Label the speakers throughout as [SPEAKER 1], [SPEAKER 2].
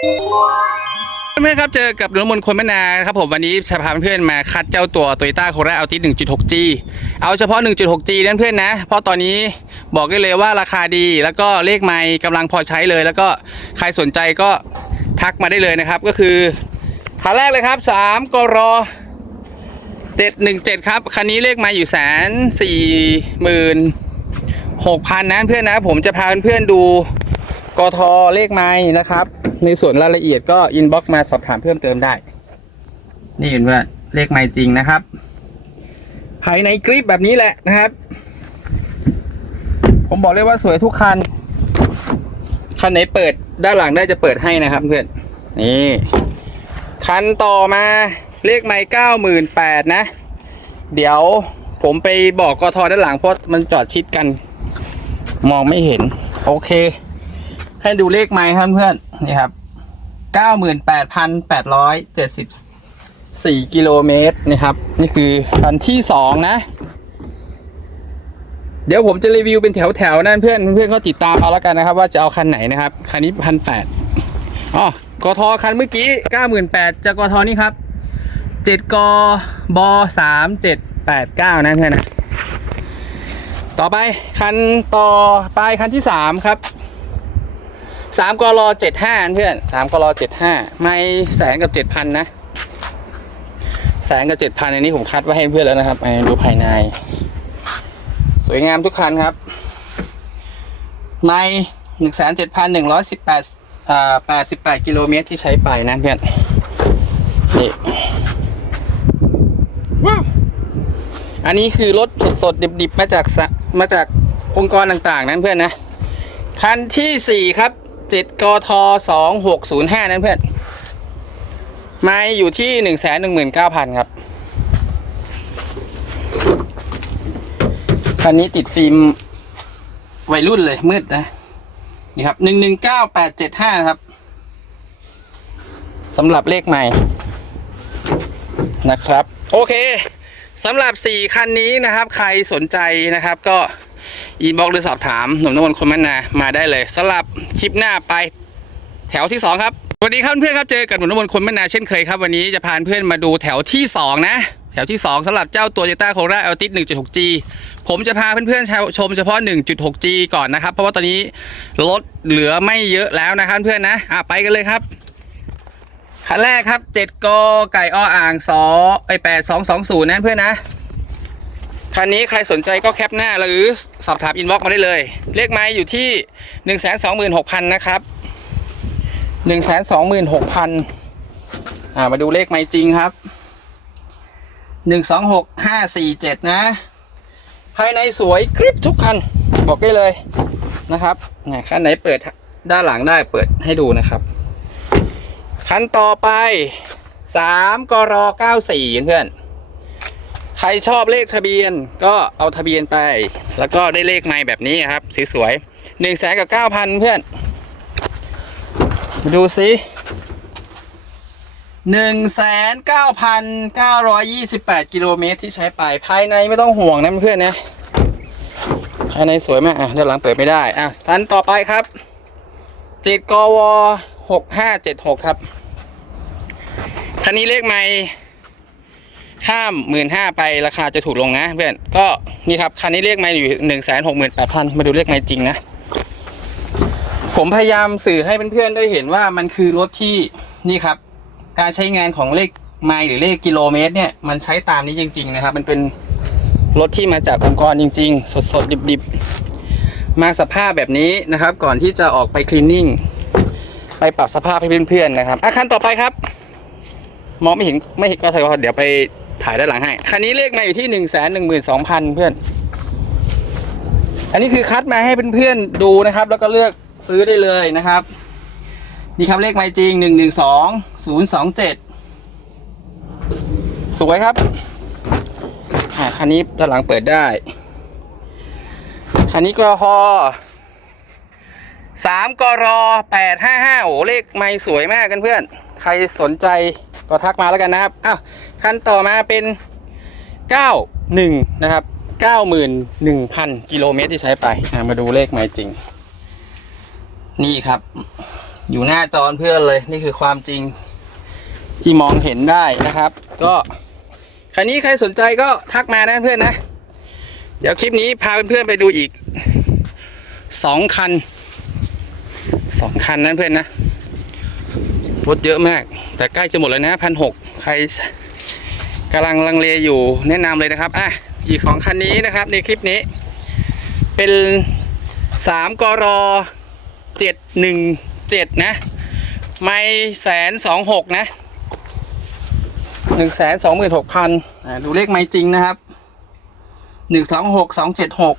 [SPEAKER 1] เพื่อนๆครับเจอกับนุ่มมนคนมนาครับผมวันนี้จะพาเพื่อนๆมาคัดเจ้าตัว Toyota Corolla Altis 1.6G เอาเฉพาะ 1.6G นั่นเพื่อนนะ เพราะตอนนี้บอกได้เลยว่าราคาดีแล้วก็เลขไม่กำลังพอใช้เลย แล้วก็ใครสนใจก็ทักมาได้เลยนะครับก็คือคันแรกเลยครับ3กร717 ครับคันนี้เลขไมาอยู่แสนสี่หมื่นหกพันนะเพื่อนนะผมจะพาเพื่อนๆดู กทเลขไม้นะครับ ในส่วนรายละเอียดก็อินบ็อกมาสอบถามเพิ่มเติมได้ นี่เห็นว่าเลขไม้จริงนะครับ ภายในกริปแบบนี้แหละนะครับ ผมบอกเลยว่าสวยทุกคัน คันไหนเปิดด้านหลังได้จะเปิดให้นะครับเพื่อนนี่คันต่อมาเลขไม้เก้าหมื่นแปดนะ เดี๋ยวผมไปบอกกทด้านหลังเพราะมันจอดชิดกัน มองไม่เห็น โอเค ให้ดูเลขไม้ครับเพื่อนนี่ครับ98,874กิโลเมตรนะครับ นี่คือคันที่สองนะ เดี๋ยวผมจะรีวิวเป็นแถวๆนั่นเพื่อนเพื่อนก็ติดตามเอาแล้วกันนะครับ ว่าจะเอาคันไหนนะครับ คันนี้พันแปดอ๋อกทคันเมื่อกี้98,000จะกทนี่ครับ7กบ3789นะเพื่อนนะต่อไปคันต่อไปคันที่สามครับ สามกรอเจ็ดห้าเพื่อนสามกรอเจ็ดห้าไม่แสนกับเจ็ดพันนะ แสนกับเจ็ดพันอันนี้ผมคัดไว้ให้เพื่อนแล้วนะครับไปดูภายใน สวยงามทุกคันครับ ไม่หนึ่งแสนเจ็ดพันหนึ่งร้อยสิบแปดอ่าแปดสิบแปดกิโลเมตรที่ใช้ไปนะเพื่อนนี่ว้าวอันนี้คือรถสดๆดิบๆมาจากสะมาจากองค์กรต่างๆนั้นเพื่อนนะคันที่สี่ครับ เจ็ดกทสองหกศูนย์ห้านั้นเพื่อนไม่อยู่ที่หนึ่งแสนหนึ่งหมื่นเก้าพันครับคันนี้ติดฟิล์มวัยรุ่นเลยมืดนะ นี่ครับหนึ่งหนึ่งเก้าแปดเจ็ดห้าครับสำหรับเลขใหม่นะครับ โอเคสำหรับ 4 คันนี้นะครับ ใครสนใจนะครับก็ อินบ็อกหรือสอบถามหนุ่มน้ำมนต์คนมันนามาได้เลยสำหรับคลิปหน้าไปแถวที่ 2 ครับสวัสดีครับเพื่อนครับเจอกับหนุ่มน้ำมนต์คนมันนาเช่นเคยครับ วันนี้จะพาเพื่อนมาดูแถวที่ 2 นะ แถวที่ 2สำหรับเจ้าตัว Toyota Corolla Altis 1.6G ผมจะพาเพื่อนๆชมเฉพาะ 1.6G ก่อนนะครับ เพราะว่าตอนนี้รถเหลือไม่เยอะแล้วนะครับเพื่อนนะอะไปกันเลยครับคันแรกครับ 7กไก่อ้ออ่าง2ไอ8220นั่นเพื่อนนะ คันนี้ใครสนใจก็แคปหน้าหรือสอบถามอินบ็อกมาได้เลย เลขไม้อยู่ที่ 126,000 นะครับ 126,000อ่ามาดูเลขไม้จริงครับ 126547 นะ ภายในสวยกริบทุกคัน บอกได้เลยนะครับเนี่ยคันไหนเปิดด้านหลังได้เปิดให้ดูนะครับ คันต่อไป3กร94เพื่อน ใครชอบเลขทะเบียนก็เอาทะเบียนไป แล้วก็ได้เลขไม้แบบนี้ครับสสวยๆหนึ่งแสนกับเก้าพันเพื่อน ดูสิหนึ่งแสนเก้าพันเก้าร้อยยี่สิบแปดกิโลเมตรที่ใช้ไปภายในไม่ต้องห่วงนะเพื่อนนะภายในสวยมากอะด้านหลังเปิดไม่ได้อะสันต่อไปครับเจ็ดกวหกห้าเจ็ดหกครับคันนี้เลขไม่ ข้ามหมื่นห้าไปราคาจะถูกลงนะเพื่อนก็นี่ครับคันนี้เลขไม่อยู่หนึ่งแสนหกหมื่นแปดพันมาดูเลขไม่จริงนะ ผมพยายามสื่อให้เพื่อนๆได้เห็นว่ามันคือรถที่นี่ครับ การใช้งานของเลขไมล์หรือเลขกิโลเมตรเนี่ยมันใช้ตามนี้จริง ๆ นะครับ มันเป็นรถที่มาจากองค์กรจริง ๆ สดๆดิบๆ มาสภาพแบบนี้นะครับ ก่อนที่จะออกไปคลีนนิ่งไปปรับสภาพให้เพื่อนๆนะครับอาคันต่อไปครับ มองไม่เห็นไม่เห็นก็ถ่าเดี๋ยวไป ถ่ายด้านหลังให้ คันนี้เลขมาอยู่ที่หนึ่งแสนหนึ่งหมื่นสองพันเพื่อน อันนี้คือคัดมาให้เพื่อนๆดูนะครับ แล้วก็เลือกซื้อได้เลยนะครับ นี่ครับเลขไม้จริงหนึ่งหนึ่งสองศูนย์สองเจ็ดสวยครับคันนี้ด้านหลังเปิดได้ คันนี้ก็พอสามกรอแปดห้าห้าโอ้เลขไม้สวยมากกันเพื่อน ใครสนใจก็ทักมาแล้วกันนะครับ อ้าว คันต่อมาเป็น 91 นะครับ 91,000 กิโลเมตรที่ใช้ไป มาดูเลขไม้จริง นี่ครับ อยู่หน้าจอเพื่อนเลย นี่คือความจริงที่มองเห็นได้นะครับ ก็คันนี้ใครสนใจก็ทักมานะเพื่อนนะ เดี๋ยวคลิปนี้พาเพื่อนๆไปดูอีกสองคันสองคันนั้นเพื่อนนะรถเยอะมาก แต่ใกล้จะหมดแล้วนะพันหกใคร กำลังลังเลอยู่แนะนำเลยนะครับอะอีกสองคันนี้นะครับในคลิปนี้ เป็นสามกรเจ็ดหนึ่งเจ็ดนะไม่แสนสองหกนะหนึ่งแสนสองหมื่นหกพันดูเลขไม่จริงนะครับหนึ่งสองหกสองเจ็ดหก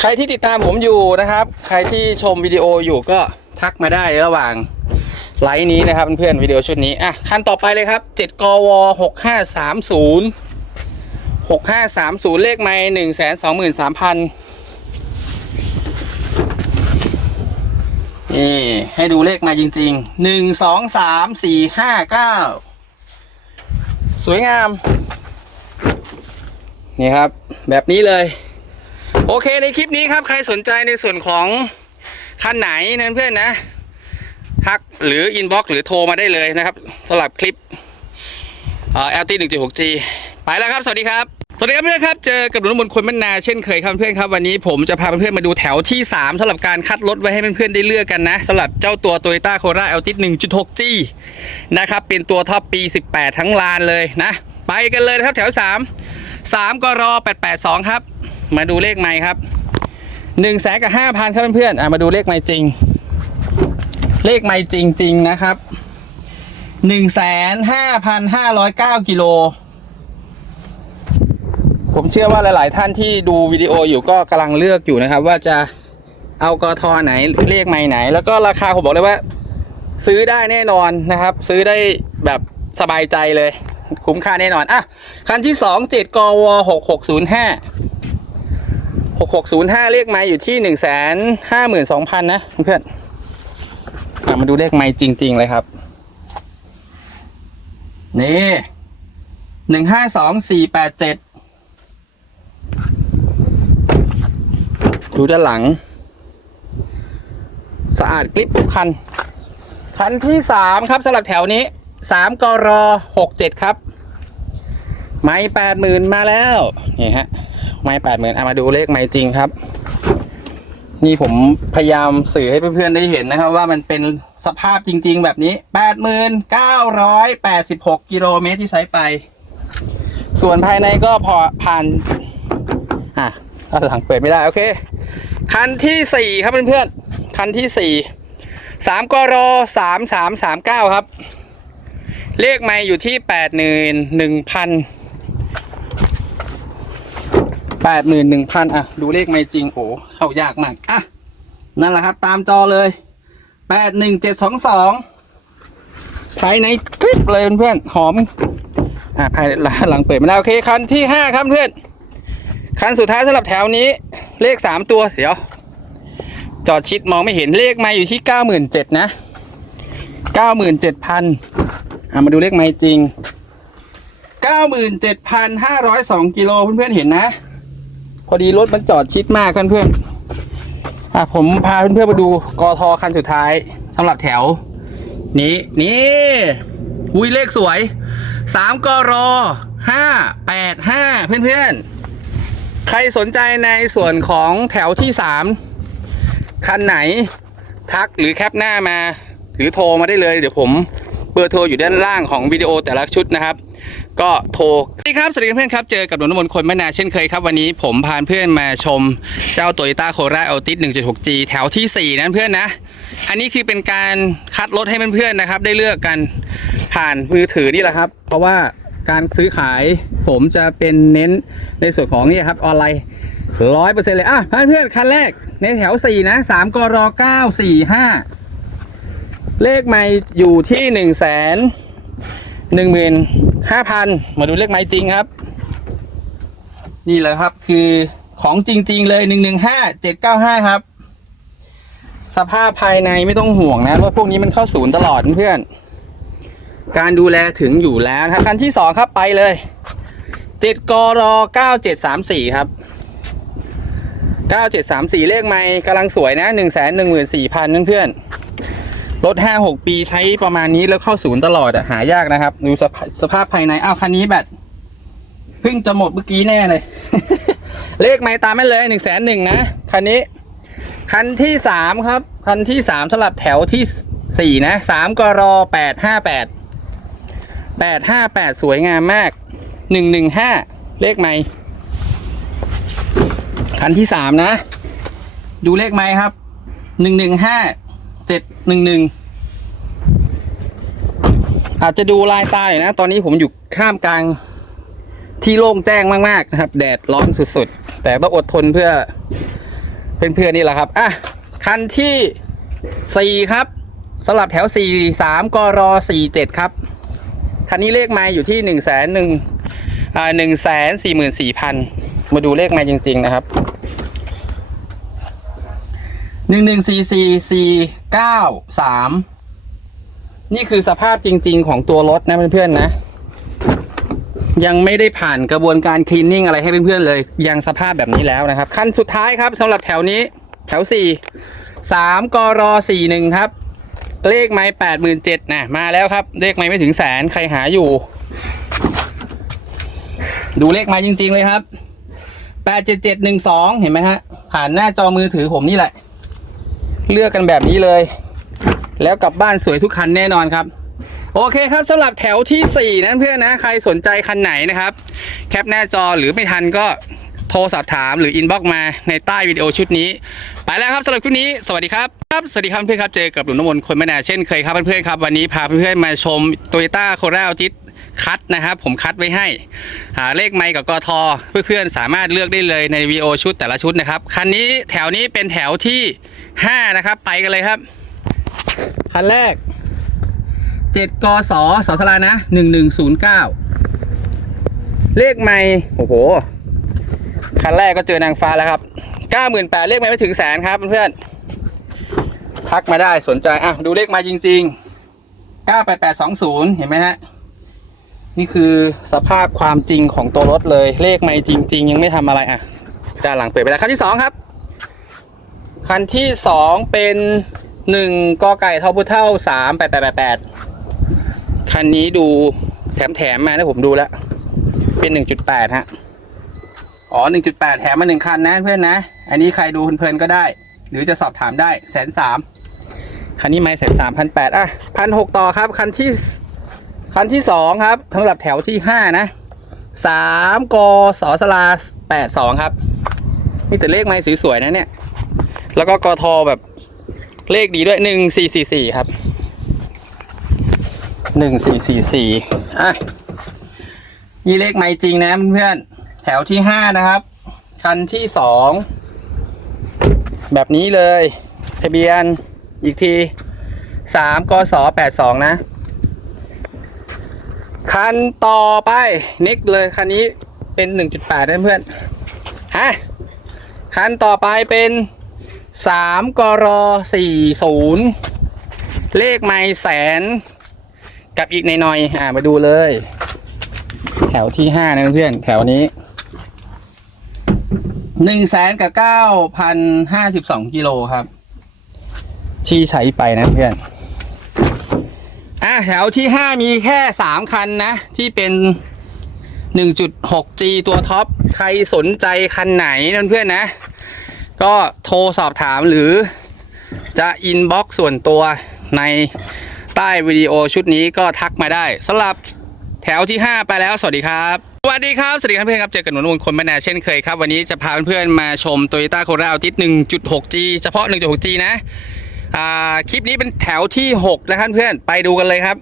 [SPEAKER 1] ใครที่ติดตามผมอยู่นะครับ ใครที่ชมวิดีโออยู่ก็ทักมาได้ระหว่าง ไลฟ์นี้นะครับเพื่อนๆวิดีโอชุดนี้อะคันต่อไปเลยครับ 7 กว 6530 6530 เลขไม่1 2 3 0 0 0นี่ให้ดูเลขมาจริงๆหนึ่งสองสามสี่ห้าเก้าสวยงาม นี่ครับ แบบนี้เลย โอเคในคลิปนี้ครับ ใครสนใจในส่วนของคันไหนนะเพื่อนนะ ทักหรืออินบ็อกซ์หรือโทรมาได้เลยนะครับสำหรับคลิปเอ่อ LT 1.6G ไปแล้วครับ สวัสดีครับ สวัสดีครับเพื่อนครับ เจอกับหนุ่มมนคนบรรณาเช่นเคยครับเพื่อนครับ วันนี้ผมจะพาเพื่อนๆมาดูแถวที่ 3สำหรับการคัดรถไว้ให้เพื่อนๆได้เลือกกันนะสำหรับเจ้าตัว Toyota Corolla LT 1.6G นะครับ เป็นตัวท็อปปี 18 ทั้งลานเลยนะ ไปกันเลยนะครับแถว 3 3กร882 ครับ มาดูเลขไม้ครับ1แสนกับ5,000 ครับเพื่อนๆมาดูเลขไม้จริง เลขไม่จริง ๆ นะครับหนึ่งแสนห้าพันห้าร้อยเก้ากิโล ผมเชื่อว่าหลาย ๆ ท่านที่ดูวิดีโออยู่ก็กำลังเลือกอยู่นะครับ ว่าจะเอากทอไหนเลขไม่ไหน แล้วก็ราคาผมบอกเลยว่า ซื้อได้แน่นอนนะครับ ซื้อได้แบบสบายใจเลย คุ้มค่าแน่นอน อะ คันที่สองเจ็ดกวหกหกศูนย์ห้าหกหกศูนย์ห้าเลขไม้อยู่ที่หนึ่งแสนห้าหมื่นสองพันนะเพื่อน มาดูเลขไม้จริง ๆ เลยครับ นี่หนึ่งห้าสองสี่แปดเจ็ดดูด้านหลัง สะอาดกริบทุกคัน คันที่สามครับสำหรับแถวนี้สามกรหกเจ็ดครับ ไม้แปดหมื่นมาแล้ว นี่ฮะ ไม้แปดหมื่นเอามาดูเลขไม้จริงครับ นี่ผมพยายามสื่อให้เพื่อนๆได้เห็นนะครับ ว่ามันเป็นสภาพจริง ๆ แบบนี้ 8986 กิโลเมตรที่ใช้ไป ส่วนภายในก็พอผ่านอะด้านหลังเปิดไม่ได้ โอเค คันที่ 4 ครับเพื่อนๆ คันที่ 4 3กร3339 ครับ เลขไม่อยู่ที่ 81,000 แปดหมื่นหนึ่งพันอะ ดูเลขไม่จริงโอ้เข้ายากมากอะนั่นแหละครับ ตามจอเลยแปดหนึ่งเจ็ดสองสองภายในคลิปเลยเพื่อนหอมอะภายหลังเปิดม่ได้วโอเคคันที่ห้าครับเพื่อนคันสุดท้ายสำหรับแถวนี้ เลขสามตัวเดี๋ยวจอดชิดมองไม่เห็นเลขไมาอยู่ที่เก้าหมื่นเจ็ดนะเก้าหมื่นเจ็ดพันอะมาดูเลขไม่จริงเก้าหมื่นเจ็ดพันห้าร้อยสองกิโลเพื่อนๆเห็นนะ พอดีรถมันจอดชิดมากเพื่อนๆอะผมพาเพื่อนๆมาดูกอทอคันสุดท้ายสำหรับแถว นี้นี่อุ้ยเลขสวยสามกรห้าแปดห้าเพื่อนๆ ใครสนใจในส่วนของแถวที่สามคันไหนทักหรือแคปหน้ามา หรือโทรมาได้เลย เดี๋ยวผมเบอร์โทรอยู่ด้านล่างของวิดีโอแต่ละชุดนะครับ ก็โทรสวัสดีครับ สวัสดีเพื่อนครับ เจอกับหนุ่มนมนคนไม่นาเช่นเคยครับ วันนี้ผมพาเพื่อนมาชมเจ้า Toyota Corolla Altis 1.6G แถวที่ 4 นั้นเพื่อนนะ อันนี้คือเป็นการคัดรถให้เพื่อนๆนะครับ ได้เลือกกันผ่านมือถือนี่แหละครับ เพราะว่าการซื้อขายผมจะเป็นเน้นในส่วนของนี่ครับออนไลน์ร้อยเปอร์เซ็นต์เลยอะเพื่อนๆคันแรกในแถว 4 นะ3กร945 เลขไม่อยู่ที่1 0 0 0 0 0หนึ่งหมื่น ห้าพันมาดูเลขไม้จริงครับ นี่แหละครับคือของจริง ๆ เลยหนึ่งหนึ่งห้าเจ็ดเก้าห้าครับ สภาพภายในไม่ต้องห่วงนะรถพวกนี้มันเข้าศูนย์ตลอดเพื่อน การดูแลถึงอยู่แล้วนะครับคันที่สองครับไปเลยเจ็ดกรเก้าเจ็ดสามสี่ครับ9734เจ็ดสามสี่เลขไม่กำลังสวยนะ1 1 4 0 0 0เพื่อนๆ รถ 5-6 ปีใช้ประมาณนี้แล้วเข้าศูนย์ตลอดอะหายากนะครับ ดูสภาสภาพภายใน อ้าว คันนี้แบตเพิ่งจะหมดเมื่อกี้แน่เลย เลขไม่ตามไม่เลย1 1 0 0 0นะ คันนี้ คันที่3ครับ คันที่3สำหรับแถวที่4นะ3กร858 858สวยงามมาก115เลขไม่คันที่สามนะ ดูเลขไหมครับหนึ่งหนึ่งห้า เจ็ดหนึ่งหนึ่งอาจจะดูลายตาหน่อยนะ ตอนนี้ผมอยู่ข้ามกลางที่โล่งแจ้งมากๆนะครับ แดดร้อนสุดๆ แต่ต้องอดทนเพื่อเพื่อนๆนี่แหละครับ อะ คันที่สี่ครับสลับแถวสี่สามกรสี่เจ็ดครับ คันนี้เลขไม้อยู่ที่หนึ่งแสนหนึ่งอ่าหนึ่งแสนสี่หมื่นสี่พันมาดูเลขไม้จริง ๆ นะครับหนึ่งหนึ่งสี่สี่สี่ เก้าสามนี่คือสภาพจริง ๆ ของตัวรถนะเพื่อนๆนะ ยังไม่ได้ผ่านกระบวนการคลีนนิ่งอะไรให้เพื่อนๆเลย ยังสภาพแบบนี้แล้วนะครับคันสุดท้ายครับสำหรับแถวนี้ แถวสี่สามกรสี่หนึ่งครับ เลขไม้แปดหมื่นเจ็ดนะมาแล้วครับ เลขไม้ไม่ถึงแสนใครหาอยู่ ดูเลขไม้จริง ๆ เลยครับแปดเจ็ดเจ็ดหนึ่งสองเห็นไหมฮะผ่านหน้าจอมือถือผมนี่แหละ เลือกกันแบบนี้เลย แล้วกลับบ้านสวยทุกคันแน่นอนครับโอเคครับสำหรับแถวที่ 4 นั้นเพื่อนนะใครสนใจคันไหนนะครับ แคปหน้าจอหรือไม่ทันก็โทรสอบถามหรืออินบ็อกมาในใต้วิดีโอชุดนี้ ไปแล้วครับสำหรับคลิปนี้ สวัสดีครับครับสวัสดีครับเพื่อนครับเจอกับหลุมน้ำมนคนไม่นาเช่นเคยครับเพื่อนๆครับ วันนี้พาเพื่อนๆมาชม Toyota c o r a l จิตคัดนะครับผมคัดไว้ให้หาเลขไมค์กับกทเพื่อนๆสามารถเลือกได้เลยในวีโอชุดแต่ละชุดนะครับคันนี้แถวนี้เป็นแถวที่ 5นะครับ ไปกันเลยครับ คันแรก7กสสสลานะ1109เลขไม่โอ้โห คันแรกก็เจอนางฟ้าแล้วครับ98,000เลขไม่ไม่ถึงแสนครับเพื่อนทักมาได้สนใจอะดูเลขมาจริงๆ98820เห็นไหมฮะนี่คือสภาพความจริงของตัวรถเลยเลขไม่จริง ๆ ยังไม่ทำอะไรอะด้านหลังเปิดไปแล้วคันที่สองครับ คันที่สองเป็นหนึ่งกอไก่ทอพุเท่าสามแปดแปดแปดแปดคันนี้ดูแถมแถมมานะผมดูแล้ว เป็นหนึ่งจุดแปดฮะ อ๋อหนึ่งจุดแปดแถมมาหนึ่งคันนะเพื่อนนะ อันนี้ใครดูเพลินๆก็ได้ หรือจะสอบถามได้แสนสามคันนี้ไม่แสนสามพันแปดอะพันหกต่อครับ คันที่ คันที่สองครับสำหรับแถวที่ห้านะสามกสอสลาแปดสองครับ มีแต่เลขไม้สวยๆนะเนี่ย แล้วก็กทแบบเลขดีด้วยหนึ่งสี่สี่สี่ครับหนึ่งสี่สี่สี่อะนี่เลขไม่จริงนะเพื่อนแถวที่ห้านะครับ คันที่สองแบบนี้เลยทะเบียนอีกทีสามกศแปดสองนะ คันต่อไปนิกเลยคันนี้เป็นหนึ่งจุดแปดนะเพื่อนฮะคันต่อไปเป็น สามกรสี่ศูนย์เลขไม่แสน กับอีกหน่อย อ่ามาดูเลย แถวที่ห้านะเพื่อนแถวนี้หนึ่งแสนกับเก้าพันห้าสิบสองกิโลครับ ที่ใช้ไปนะเพื่อน อะแถวที่ห้ามีแค่สามคันนะ ที่เป็น 1.6G ตัวท็อป ใครสนใจคันไหนนั่นเพื่อนนะ ก็โทรสอบถามหรือจะอินบ็อกซ์ส่วนตัวในใต้วิดีโอชุดนี้ก็ทักมาได้สำหรับแถวที่ 5 ไปแล้วสวัสดีครับ สวัสดีครับ สวัสดีครับเพื่อนครับ เจอกันหนุนวนคนแม่นาเช่นเคยครับ วันนี้จะพาเพื่อนๆมาชม Toyota Corolla Altis 1.6G เฉพาะ 1.6G นะ อ่า คลิปนี้เป็นแถวที่ 6 นะครับเพื่อนไปดูกันเลยครับ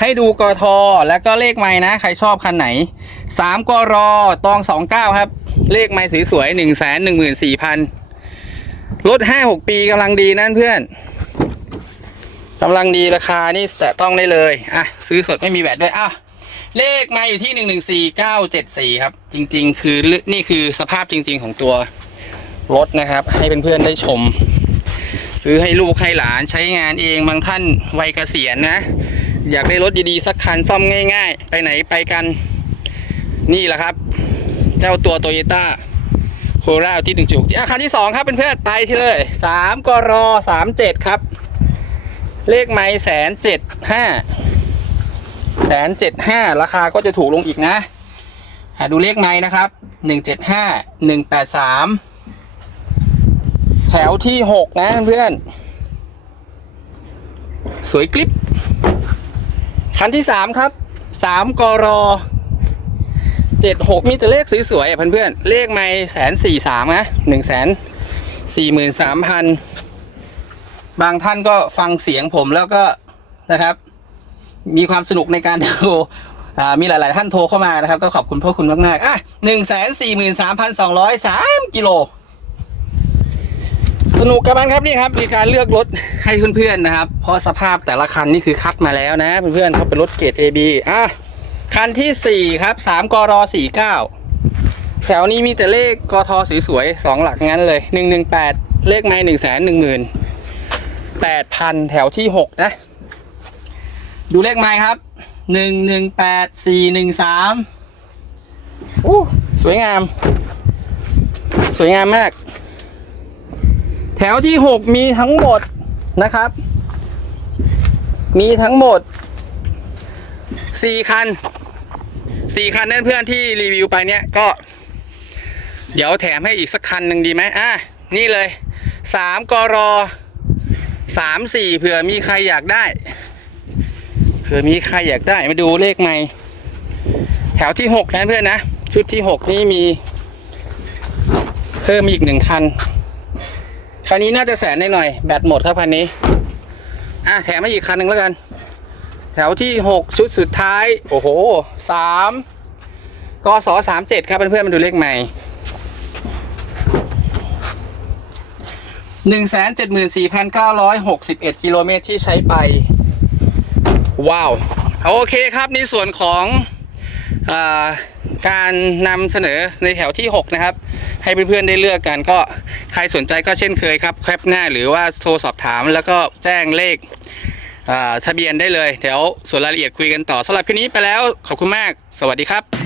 [SPEAKER 1] ให้ดูกทแล้วก็เลขไม้นะ ใครชอบคันไหน 3กรอตอง 29 ครับ เลขไม้สวยๆ1 1 4 0 0 0รถ5-6 ปีกำลังดีนั่นเพื่อนกำลังดีราคานี่แต่ต้องได้เลย อะ ซื้อสดไม่มีแบตด้วย อะ เลขมาอยู่ที่114974ครับ จริงๆ คือนี่คือสภาพจริง ๆ ของตัวรถนะครับ ให้เพื่อนๆได้ชม ซื้อให้ลูกให้หลานใช้งานเองบางท่านวัยเกษียณนะ อยากได้รถดีๆสักคันซ่อมง่ายๆ ไปไหนไปกัน นี่แหละครับ เจ้าตัวโตโยต้าโคราอาที่หนึ่งจุกอะคันที่สองครับเป็นเพื่อนไปที่เลยสามกรอสามเจ็ดครับ เลขไม้แสนเจ็ดห้าแสนเจ็ดห้าราคาก็จะถูกลงอีกนะอะดูเลขไม้นะครับหนึ่งเจ็ดห้าหนึ่งแปดสามแถวที่หกนะเพื่อนสวยกริบ คันที่สามครับสามกรอเจ็ดหกมีแต่เลขสวยๆอะเพื่อนๆเลขไม่แสนสี่สามนะหนึ่งแสนสี่หมื่นสามพันบางท่านก็ฟังเสียงผมแล้วก็นะครับ มีความสนุกในการดูอ่ามีหลาย ๆ ท่านโทรเข้ามานะครับ ก็ขอบคุณพวกคุณมากๆอะหนึ่งแสนสี่หมื่นสามพันสองร้อยสามกิโล สนุกกับมันครับนี่ครับมีการเลือกรถให้เพื่อนๆนะครับ เพราะสภาพแต่ละคันนี่คือคัดมาแล้วนะเพื่อนๆเขาเป็นรถเกรด AB อะคันที่ 4 ครับ3กร49 แถวนี้มีแต่เลขกทสวยๆสองหลักงั้นเลย 118 เลขไม้1 1 1 0 8,000 แถวที่ 6 นะ ดูเลขไม้ครับ 118 413อู้สวยงาม สวยงามมาก แถวที่ 6 มีทั้งหมดนะครับ มีทั้งหมด 4 คันสี่คันนั่นเพื่อนที่รีวิวไปเนี่ยก็ เดี๋ยวแถมให้อีกสักคันหนึ่งดีไหมอะ นี่เลยสามกรอสามสี่เผื่อมีใครอยากได้เผื่อมีใครอยากได้มาดูเลขใหม่ แถวที่หกนะเพื่อนนะ ชุดที่หกนี่มี เพิ่มอีกหนึ่งคัน คันนี้น่าจะแสนหน่อยแบตหมดครับคันนี้ อะแถมให้อีกคันหนึ่งแล้วกัน แถวที่6ชุดสุดท้าย โอ้โห3กศ37ครับเพื่อนๆมาดูเลขใหม่174,961กิโลเมตรที่ใช้ไป ว้าว โอเคครับในส่วนของอการนำเสนอในแถวที่ 6 นะครับ ให้เพื่อนๆได้เลือกกันก็ใครสนใจก็เช่นเคยครับแคปหน้าหรือว่าโทรสอบถามแล้วก็แจ้งเลขอ่าทะเบียนได้เลยเดี๋ยวส่วนรายละเอียดคุยกันต่อสำหรับคลิปนี้ไปแล้วขอบคุณมาก สวัสดีครับ